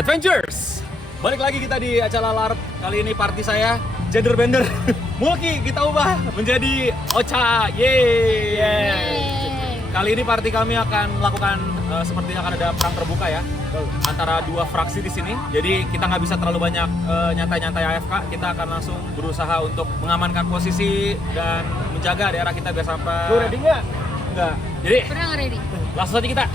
Adventures. Balik lagi kita di acara LARP. Kali ini party saya gender bender. Mulki kita ubah menjadi Ocha. Yeay. Kali ini party kami akan melakukan sepertinya akan ada perang terbuka ya antara dua fraksi di sini. Jadi kita nggak bisa terlalu banyak nyantai-nyantai AFK. Kita akan langsung berusaha untuk mengamankan posisi dan menjaga daerah kita biar sampai. Lu ready nggak? Enggak. Jadi Pernah nggak ready? langsung saja kita.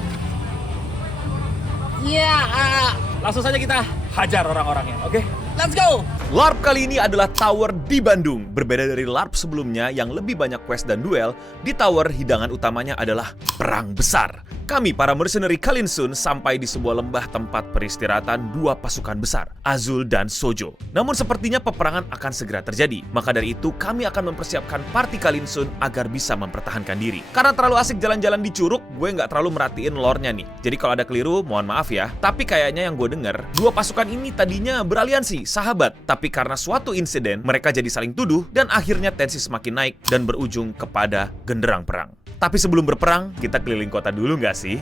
Langsung saja kita hajar orang-orangnya, oke? Let's go! LARP kali ini adalah Tower di Bandung. Berbeda dari LARP sebelumnya yang lebih banyak quest dan duel, di Tower hidangan utamanya adalah perang besar. Kami, para mercenary Kalinsun, sampai di sebuah lembah tempat peristirahatan dua pasukan besar, Azul dan Sojo. Namun sepertinya peperangan akan segera terjadi. Maka dari itu, kami akan mempersiapkan party Kalinsun agar bisa mempertahankan diri. Karena terlalu asik jalan-jalan di Curug, gue nggak terlalu merhatiin lore-nya nih. Jadi kalau ada keliru, mohon maaf ya. Tapi kayaknya yang gue denger, dua pasukan ini tadinya beraliansi, sahabat. Tapi karena suatu insiden, mereka jadi saling tuduh, dan akhirnya tensi semakin naik dan berujung kepada genderang perang. Tapi sebelum berperang, kita keliling kota dulu nggak sih?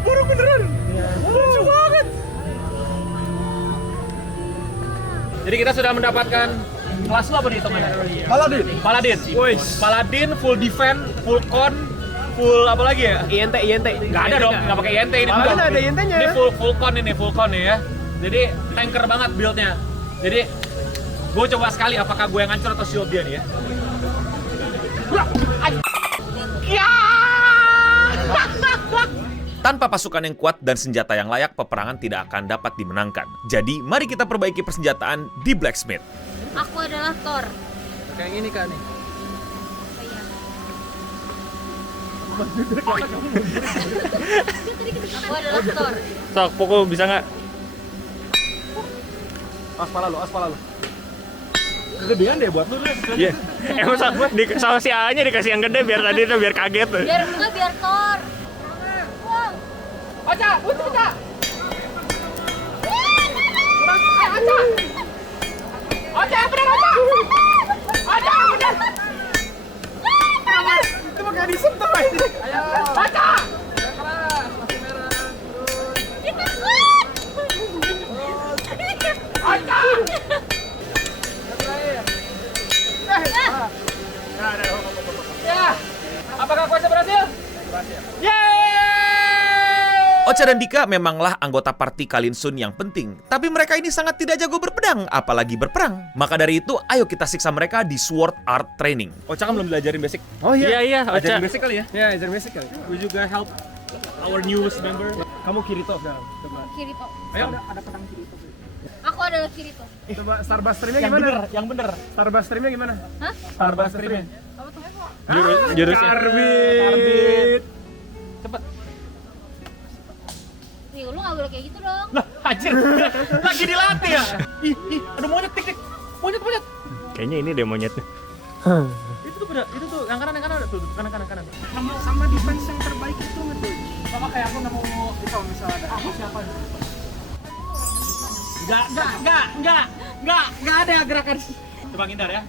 Burung beneran! Lucu banget! Jadi kita sudah mendapatkan kelas lo apa nih teman? Paladin. Paladin, full defense, full con, full apa lagi ya? INT. Nggak ada dong, nggak pakai INT ini. Paladin ada INT-nya. Ini full con ini ya. Jadi tanker banget build-nya. Jadi gue coba sekali apakah gue yang ngancur atau shield dia nih ya. Tanpa pasukan yang kuat dan senjata yang layak, peperangan tidak akan dapat dimenangkan. Jadi, mari kita perbaiki persenjataan di Blacksmith. Aku adalah Thor. Kayak gini kan nih. Aku adalah Thor. Sok, pukul bisa nggak? Aspal lo. Kegedean deh buat lu. Iya. Emang sama si A-nya dikasih yang gede biar tadi tuh biar kaget tuh. Biar enggak, biar Thor. Wow. Ocha, Ocha. Ocha, bener Ocha. Ocha, bener. Itu mah kayak disentuh aja. Ayo. Ocha. Ocha. Ya. Apakah kuasa berhasil? Berhasil. Yeay! Ocha dan Dika memanglah anggota party Kalinsun yang penting. Tapi mereka ini sangat tidak jago berpedang, apalagi berperang. Maka dari itu, ayo kita siksa mereka di Sword Art Training. Ocha kan belum belajarin basic. Oh iya. Iya, Ocha. Ajarin Basic kali ya? Iya, ajarin basic kali. We juga help our newest member. Kamu Kirito sekarang. Coba. Kirito. Ayo. Ada pedang Kirito. Aku adalah Kirito. Coba Starbuster-nya gimana? Yang bener. Starbuster-nya gimana? Hah? Starbuster-nya. Apa tuh? Jurusnya. Karbit. Cepet. Nih, lu nggak boleh kayak gitu dong. Lah, anjir. Lagi dilatih ya? Ih, ada monyet tik. Monyet. Kayaknya ini deh monyetnya. Itu tuh yang kanan ada tuh, kanan. Sama defense yang terbaik itu ngetuh. Sama kayak aku nemu Itu misalnya ada aku siapa nih? Enggak ada gerakan. Coba ngindar ya.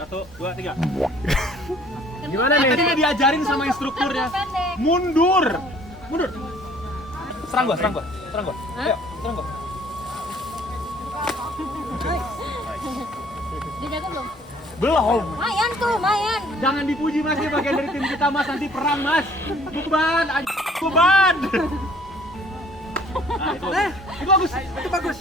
1, 2, 3. Gimana nih? Tadi dia diajarin sama instrukturnya. Pendek. Mundur. Serang gua. Ayo, serang gua. Dia jago belum? Belum. Lumayan. Jangan dipuji Mas, ini bagian dari tim kita Mas, nanti perang Mas. Beban. Nah, itu bagus.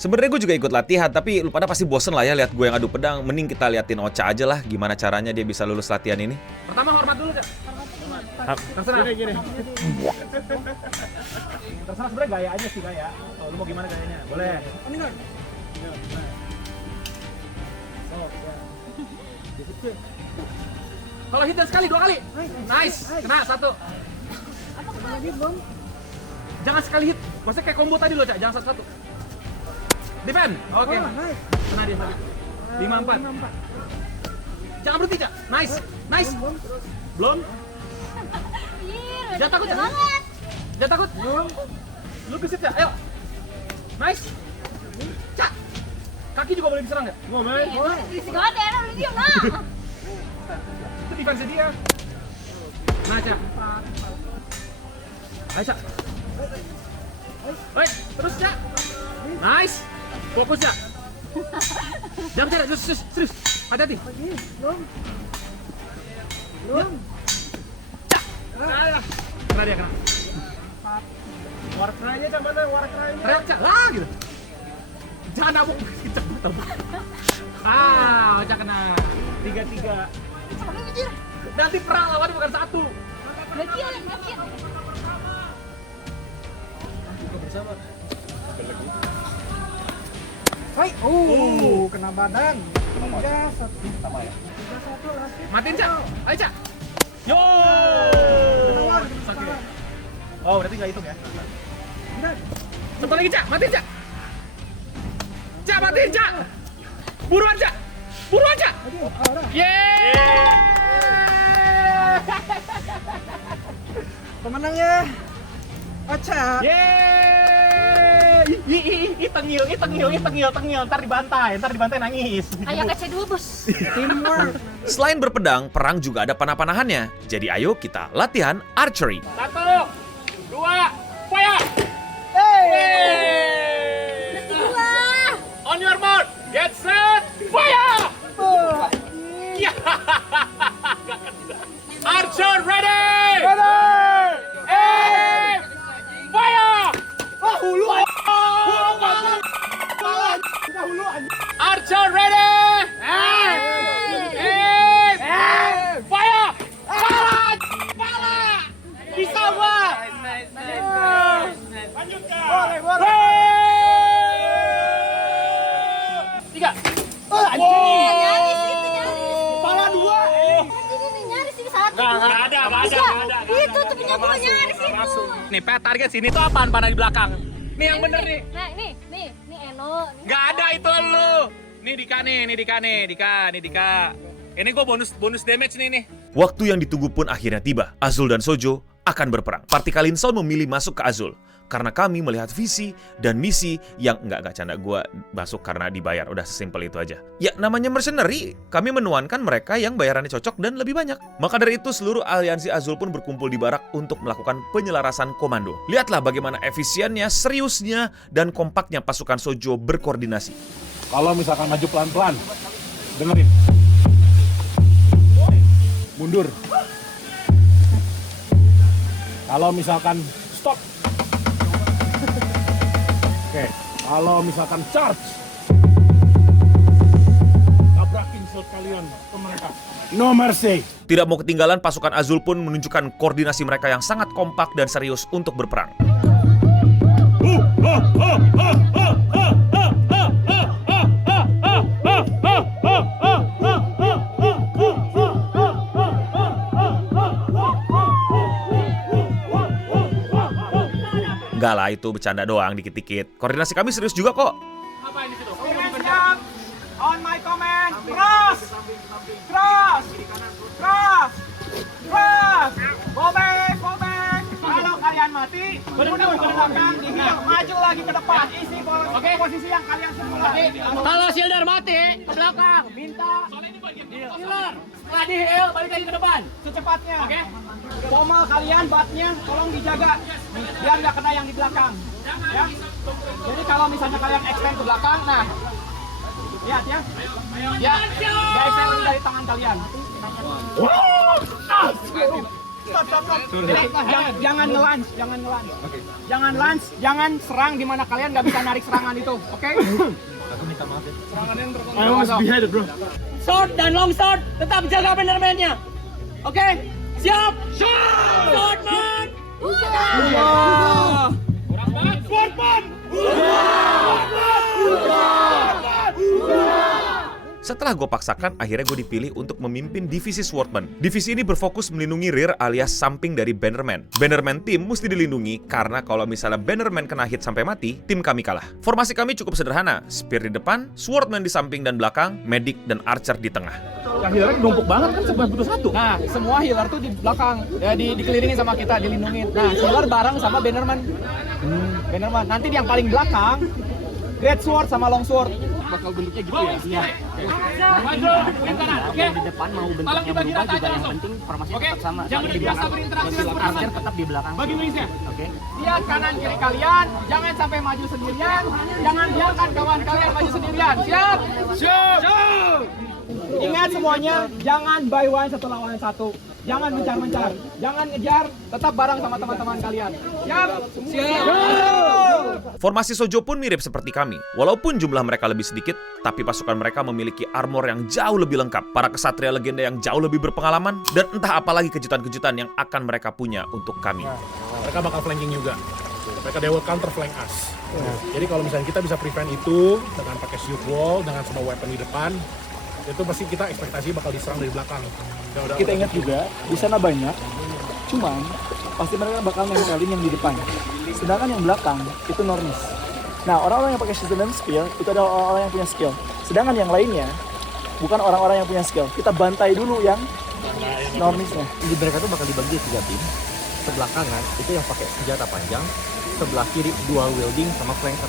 Sebenarnya gue juga ikut latihan, tapi lu pada pasti bosen lah ya lihat gue yang adu pedang. Mending kita liatin Ocha aja lah, gimana caranya dia bisa lulus latihan ini. Pertama hormat dulu, Cak. Terserah. Gini. Terserah sebenarnya gaya aja sih gaya. Oh, lu mau gimana gayanya? Boleh. Ini enggak. Kalau hit dan sekali 2 kali. Nice. Kena 1. Jangan sekali hit. Maksudnya kayak combo tadi loh, Cak. Jangan satu-satu. Defend. Oke. Kena dia tadi. 5-4. Jangan berhenti, Cak. Nice. Belum. Jangan takut, Cak. Jangan takut. Lu gesit, Cak. Ayo. Nice. Cak. Kaki juga boleh diserang nggak? Boleh. Gak ada, lu diam lah. Itu defense dia. Nah, Cak. Ayo, Cak. Wait, terus Cak. Nice. Fokus Cak. Jangan Cak, serius. Hati-hati. Belum. Cak. Kena dia, kena. War cry-nya Cak, mana war cry-nya? Teriak Cak, gitu. Jangan nabung kenceng. Cak kena. 3-3. Nanti perang lawan bukan 1. Bagian. Hai, kena badan. 3-1. Sama ya. 3-1 lagi. Matiin Cak. Ayo Cak. Yo. Sakit. Oh, berarti nggak hitung ya? Satu lagi Cak, matiin Cak. Cak, matiin Cak. Buruan Cak. Yeay. Pemenangnya Aca. Yeay. Tengil. Ntar dibantai nangis. Kayak kaca dua bos. Teamwork. Selain berpedang, perang juga ada panah-panahannya. Jadi ayo kita latihan archery. 1, 2, fire! Dua. On your mark, get set, fire! Ya. Archer ready! Aim! Fire! Archer ready! Aim! Fire! Pala! Bisa gua! Boleh. 3. Nyaris itu nyaris. Pala 2. Ini nyaris ini satu. Nggak ada. Itu tuh punya gua nyaris itu. Nih, target sini tuh apaan panah di belakang? Nih yang bener nih. Nah, ini Eno. Nggak ada itu lu. Nih Dika. Ini gua bonus damage nih. Waktu yang ditunggu pun akhirnya tiba. Azul dan Sojo akan berperang. Party Kalinson memilih masuk ke Azul karena kami melihat visi dan misi yang nggak canda, gue masuk karena dibayar, udah sesimpel itu aja. Ya namanya mercenary, kami menuankan mereka yang bayarannya cocok dan lebih banyak. Maka dari itu seluruh aliansi Azul pun berkumpul di barak untuk melakukan penyelarasan komando. Lihatlah bagaimana efisiennya, seriusnya, dan kompaknya pasukan Sojo berkoordinasi. Kalau misalkan maju pelan-pelan, dengerin. Mundur. Kalau misalkan stop. Oke. Kalau misalkan charge. Tabrakin shot kalian ke mereka. No mercy. Tidak mau ketinggalan, pasukan Azul pun menunjukkan koordinasi mereka yang sangat kompak dan serius untuk berperang. Enggak lah, itu bercanda doang dikit-dikit. Koordinasi kami serius juga kok. Apa ini situ? Siap. On my command. Cross. Go back. Kalau kalian mati, mundur ke belakang, dihil, maju lagi ke depan. Isi posisi yang kalian semula. Kalau Shielder mati, ke belakang, minta healer. Setelah di-heal, balik lagi ke depan. Secepatnya. Oke? Pommel kalian, batnya, tolong dijaga. Biar nggak kena yang di belakang. Ya. Jadi kalau misalnya kalian extend ke belakang, nah. Lihat ya. Ya. Extend dari tangan kalian. Stop. Jadi, jangan nge-lunge. Jangan lunge, jangan serang di mana kalian nggak bisa narik serangan itu. Oke? Aku minta maaf ya. Serangan yang terkontrol. Bro. Short dan long short, tetap jaga Bannerman-nya. Oke? Siap? Short man! Kurang banget. Sportman! Setelah gue paksakan, akhirnya gue dipilih untuk memimpin divisi Swordman. Divisi ini berfokus melindungi rear alias samping dari Bannerman. Bannerman tim mesti dilindungi karena kalau misalnya Bannerman kena hit sampai mati, tim kami kalah. Formasi kami cukup sederhana, Spear di depan, Swordman di samping dan belakang, Medic dan Archer di tengah. Yang healernya numpuk banget kan, cuma butuh satu. Nah, semua healer tuh di belakang. Ya, dikelilingin sama kita, dilindungin. Nah, healer bareng sama Bannerman. Bannerman. Nanti yang paling belakang, Great Sword sama Long Sword. bakal bentuknya gitu ya. Iya. Maju, wing kanan, oke? Di depan mau Tolong bentuknya dibagi berubah rata juga aja yang langsung. penting formasinya Oke? tetap sama. Jangan Di biasa belakang. berinteraksi Posisi dengan pertahanan. archer tetap di belakang. Bagi wingsnya. Oke. Lihat kanan kiri kalian, jangan sampai maju sendirian, jangan biarkan kawan kalian maju sendirian. Siap? Siap. Ingat semuanya, jangan buy one satu lawan satu. Jangan mencar-mencar, jangan ngejar, tetap bareng sama teman-teman kalian. Siap? Siap. Formasi Sojo pun mirip seperti kami. Walaupun jumlah mereka lebih sedikit, tapi pasukan mereka memiliki armor yang jauh lebih lengkap, para kesatria legenda yang jauh lebih berpengalaman, dan entah apalagi kejutan-kejutan yang akan mereka punya untuk kami. Mereka bakal flanking juga. Mereka they will counter flank us. Jadi kalau misalnya kita bisa prevent itu dengan pakai shield wall, dengan semua weapon di depan, itu pasti kita ekspektasi bakal diserang dari belakang. Kita ingat juga di sana banyak, cuman pasti mereka bakal nempelin yang di depan. Sedangkan yang belakang itu normis. Nah, orang-orang yang pakai shield dan spear itu adalah orang-orang yang punya skill. Sedangkan yang lainnya bukan orang-orang yang punya skill. Kita bantai dulu yang normisnya. Jadi mereka tuh bakal dibagi 3 tim. Sebelah kanan itu yang pakai senjata panjang, sebelah kiri dual wielding sama flanker.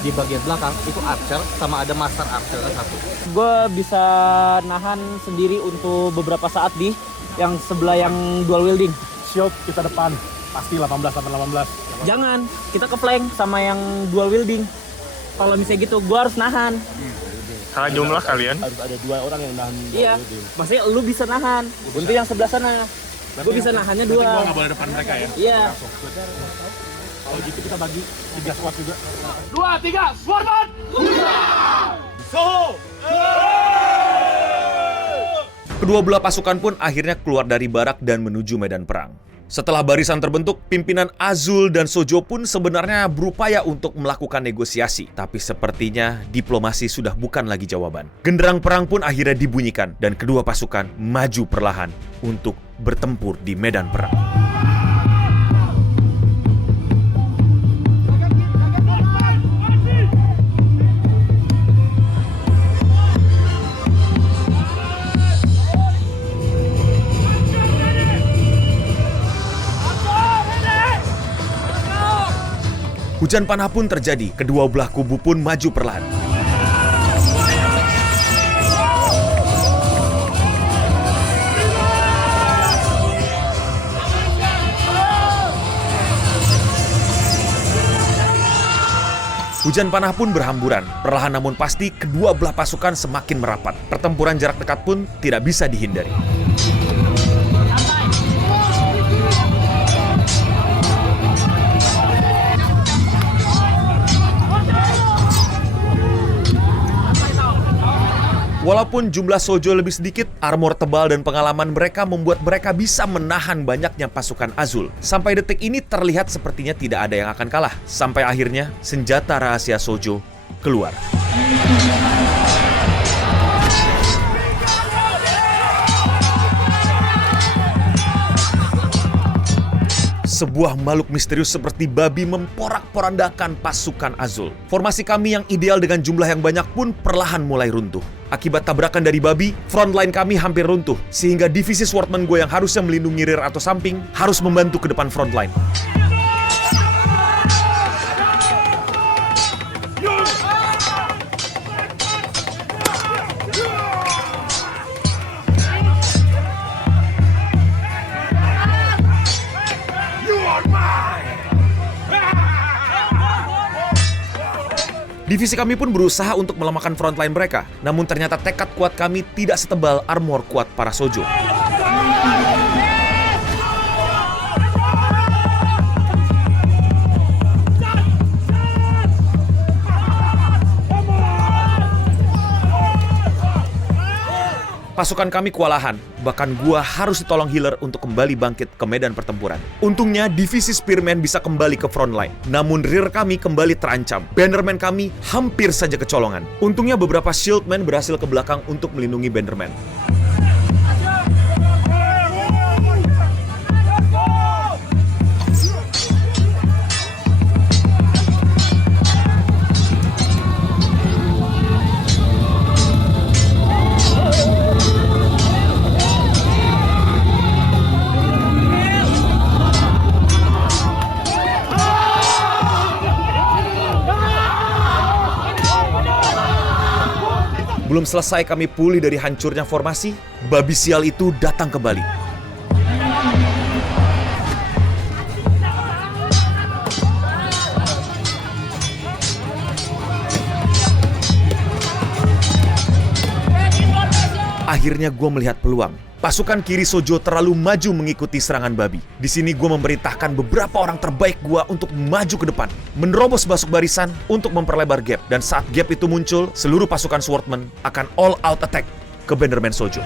Di bagian belakang itu archer sama ada master archer satu. Gue bisa nahan sendiri untuk beberapa saat di yang sebelah yang dual wielding. Shield kita depan, pasti 18. Jangan, kita ke flank sama yang dual wielding. Kalau misalnya gitu, gue harus nahan. Salah jumlah kalian. Harus ada 2 orang yang nahan. Iya, maksudnya lu bisa nahan. Untuk yang sebelah sana, gue bisa nahannya 2. Gua nggak boleh depan mereka ya. Iya. Kalau gitu kita bagi 3 squad juga. 2, 3, forward! Kedua belah pasukan pun akhirnya keluar dari barak dan menuju medan perang. Setelah barisan terbentuk, pimpinan Azul dan Sojo pun sebenarnya berupaya untuk melakukan negosiasi. Tapi sepertinya diplomasi sudah bukan lagi jawaban. Genderang perang pun akhirnya dibunyikan dan kedua pasukan maju perlahan untuk bertempur di medan perang. Hujan panah pun terjadi, kedua belah kubu pun maju perlahan. Hujan panah pun berhamburan, perlahan namun pasti kedua belah pasukan semakin merapat. Pertempuran jarak dekat pun tidak bisa dihindari. Walaupun jumlah Sojo lebih sedikit, armor tebal dan pengalaman mereka membuat mereka bisa menahan banyaknya pasukan Azul. Sampai detik ini terlihat sepertinya tidak ada yang akan kalah. Sampai akhirnya senjata rahasia Sojo keluar. Sebuah makhluk misterius seperti babi memporak-porandakan pasukan Azul. Formasi kami yang ideal dengan jumlah yang banyak pun perlahan mulai runtuh. Akibat tabrakan dari babi, frontline kami hampir runtuh, sehingga divisi swordman gue yang harusnya melindungi rear atau samping, harus membantu ke depan frontline. Divisi kami pun berusaha untuk melemahkan frontline mereka, namun ternyata tekad kuat kami tidak setebal armor kuat para Sojo. Pasukan kami kewalahan, bahkan gua harus ditolong healer untuk kembali bangkit ke medan pertempuran. Untungnya divisi Spearman bisa kembali ke frontline, namun rear kami kembali terancam. Bannerman kami hampir saja kecolongan. Untungnya beberapa shieldman berhasil ke belakang untuk melindungi Bannerman. Belum selesai kami pulih dari hancurnya formasi, babi sial itu datang kembali. Akhirnya gue melihat peluang. Pasukan kiri Sojo terlalu maju mengikuti serangan babi. Di sini gue memerintahkan beberapa orang terbaik gue untuk maju ke depan, menerobos masuk barisan untuk memperlebar gap. Dan saat gap itu muncul, seluruh pasukan Swordman akan all out attack ke Bannerman Sojo.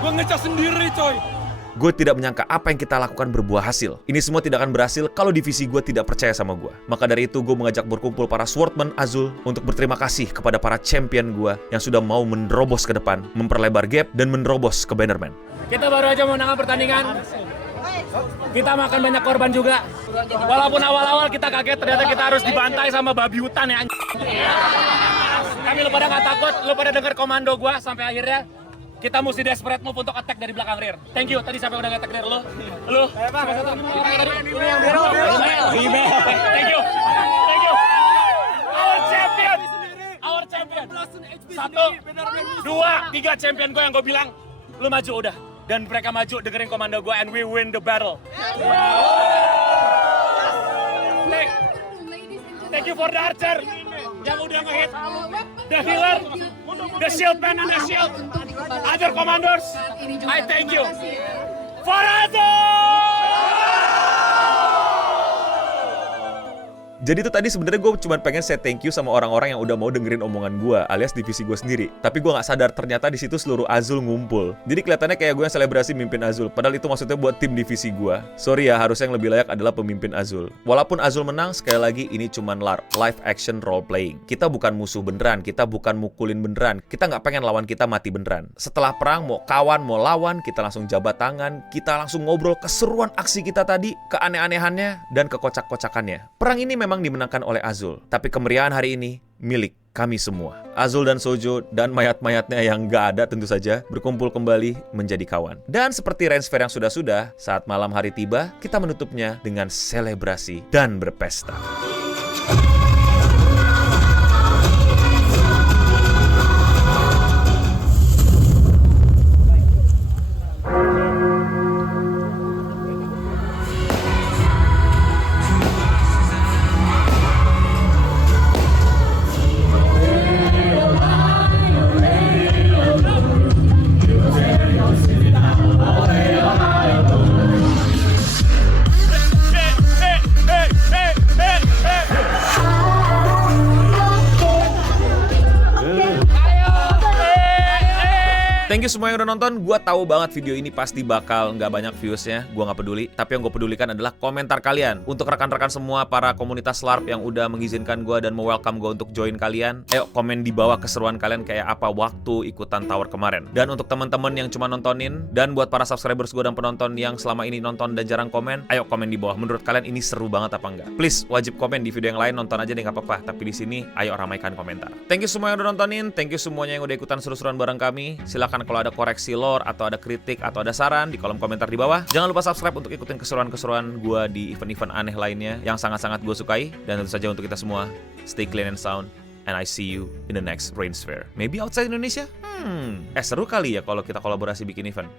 Gue ngecas sendiri, coy. Gue tidak menyangka apa yang kita lakukan berbuah hasil. Ini semua tidak akan berhasil kalau divisi gue tidak percaya sama gue. Maka dari itu gue mengajak berkumpul para Swordman Azul untuk berterima kasih kepada para champion gue yang sudah mau menerobos ke depan, memperlebar gap, dan menerobos ke Bannerman. Kita baru aja menang pertandingan. Kita makan banyak korban juga. Walaupun awal-awal kita kaget, ternyata kita harus dibantai sama babi hutan ya. Tapi lu pada nggak takut, lu pada dengar komando gue sampai akhirnya. Kita mesti desperate move untuk attack dari belakang rear. Thank you, tadi siapa yang udah nge-attack dari lo? Lo? Ini yang biru. Thank you. Thank you. Our champion. Our champion. 1, 2, 3 champion gue yang gue bilang, lo maju udah. Dan mereka maju dengerin komando gue and we win the battle. Thank you for the archer yang udah nge-hit the healer, the shield man and the shield. Other commanders, I thank you. For Jadi itu tadi sebenarnya gue cuma pengen say thank you sama orang-orang yang udah mau dengerin omongan gue, alias divisi gue sendiri. Tapi gue nggak sadar ternyata di situ seluruh Azul ngumpul. Jadi kelihatannya kayak gue yang selebrasi mimpin Azul, padahal itu maksudnya buat tim divisi gue. Sorry ya, harusnya yang lebih layak adalah pemimpin Azul. Walaupun Azul menang, sekali lagi ini cuma LARP, live action role playing. Kita bukan musuh beneran, kita bukan mukulin beneran. Kita nggak pengen lawan kita mati beneran. Setelah perang, mau kawan, mau lawan, kita langsung jabat tangan, kita langsung ngobrol keseruan aksi kita tadi, keaneh-anehannya, dan kekocak-kocakannya. Perang ini memang dimenangkan oleh Azul, tapi kemeriahan hari ini milik kami semua. Azul dan Sojo dan mayat-mayatnya yang nggak ada tentu saja berkumpul kembali menjadi kawan. Dan seperti range fair yang sudah-sudah, saat malam hari tiba, kita menutupnya dengan selebrasi dan berpesta. Thank you semua yang udah nonton. Gua tahu banget video ini pasti bakal nggak banyak viewsnya. Gua nggak peduli. Tapi yang gue pedulikan adalah komentar kalian. Untuk rekan-rekan semua para komunitas LARP yang udah mengizinkan gua dan me-welcome gua untuk join kalian, ayo komen di bawah keseruan kalian kayak apa waktu ikutan tower kemarin. Dan untuk teman-teman yang cuma nontonin, dan buat para subscribers gua dan penonton yang selama ini nonton dan jarang komen, ayo komen di bawah. Menurut kalian ini seru banget apa enggak? Please wajib komen. Di video yang lain nonton aja deh nggak apa-apa. Tapi di sini ayo ramaikan komentar. Thank you semua yang udah nontonin. Thank you semuanya yang udah ikutan seru-seruan bareng kami. Silakan kalau ada koreksi lore atau ada kritik atau ada saran di kolom komentar di bawah. Jangan lupa subscribe untuk ikutin keseruan-keseruan gue di event-event aneh lainnya yang sangat-sangat gue sukai. Dan tentu saja untuk kita semua, stay clean and sound. And I see you in the next Range Fair. Maybe outside Indonesia? Seru kali ya kalau kita kolaborasi bikin event.